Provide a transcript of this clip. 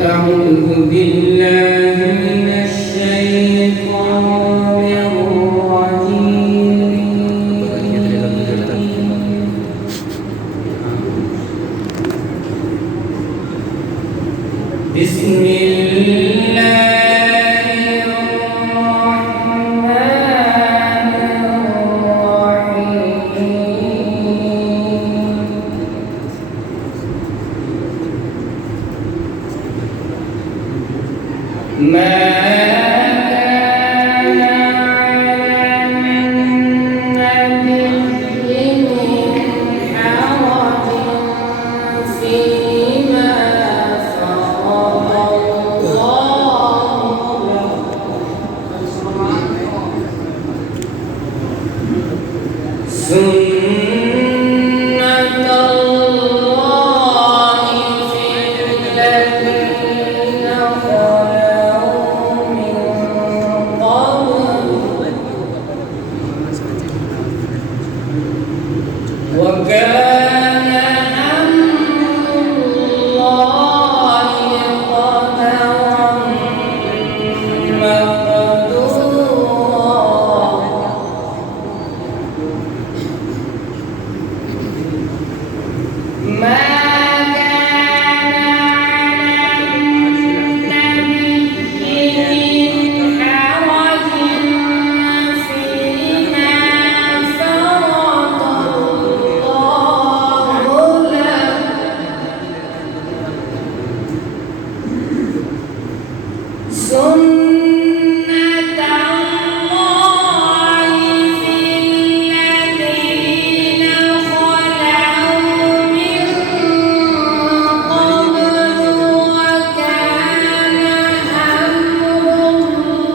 أعوذ بالله من الشيطان الرجيم. بسم الله الرحمن الرحيم. ما كان على النبي من حرج فيما فرض الله له سنة الله في الذين خلوا من قبل وكان أمر الله قدرا مقدورا. ما كان على النبي من حرج فيما فرض الله له سنة الله في الذين خلوا من قبل وكان أمر الله